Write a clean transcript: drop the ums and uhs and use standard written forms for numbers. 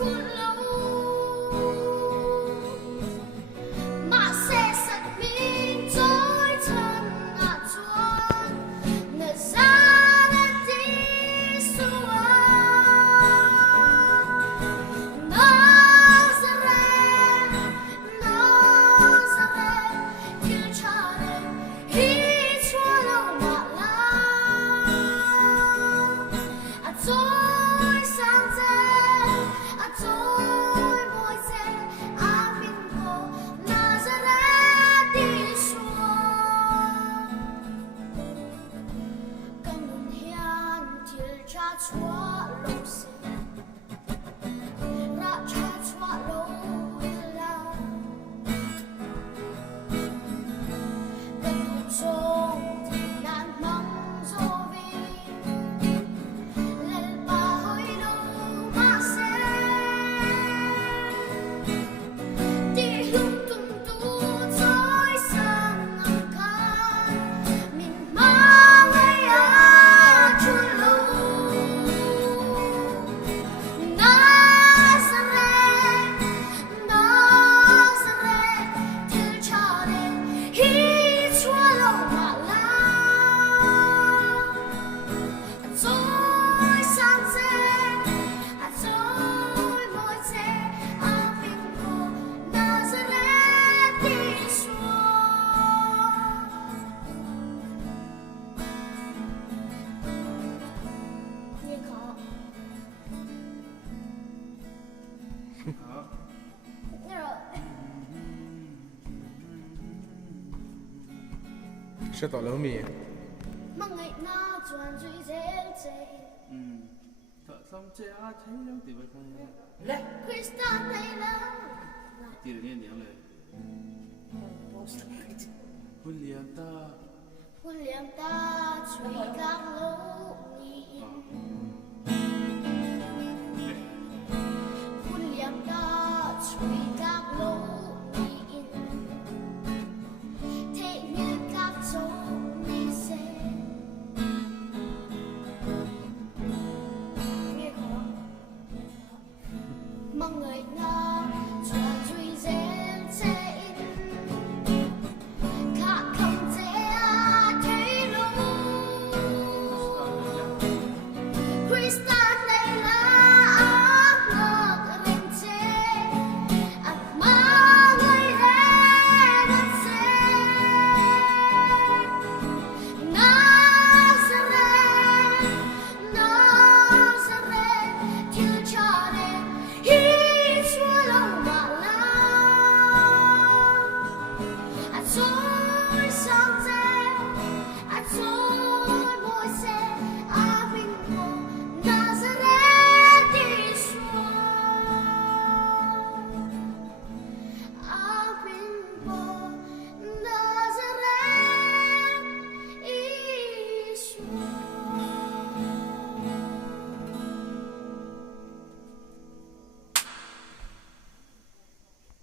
chút lâu mà sẽ sạch mình dối thân ngã chuan nơi ra đến đi xuống Nazareth Thiên cha đến hi chúa lâu mà la tôi sáng dậy tôi môi dậy mình cô Nazareth đi xuống cầm nguồn hiền thiên cha chúa lâu sinh ra cha chúa lâu lao đất hồn sông thì nan mong dô vi lên ba hơi đâu mà sẽ đi lung tung tu dối sang ngầm khăn mình mang ấy chúa lâu Nazareth Thiên cha đến hi chúa lâu mà la tôi sáng dậy tôi môi dậy mình cô Nazareth đi xuống nghe khó nghe rồi sẽ tỏ lớn mì mong ngày nào chuẩn duy dễ dậy thợ xong chơi thấy đâu thì vậy không Christian Taylor thì được nghe nhiều lời William ta truy các lỗ nghị William ta truy các lỗ nghị thế như các dấu mi xe nghe khó mong người nào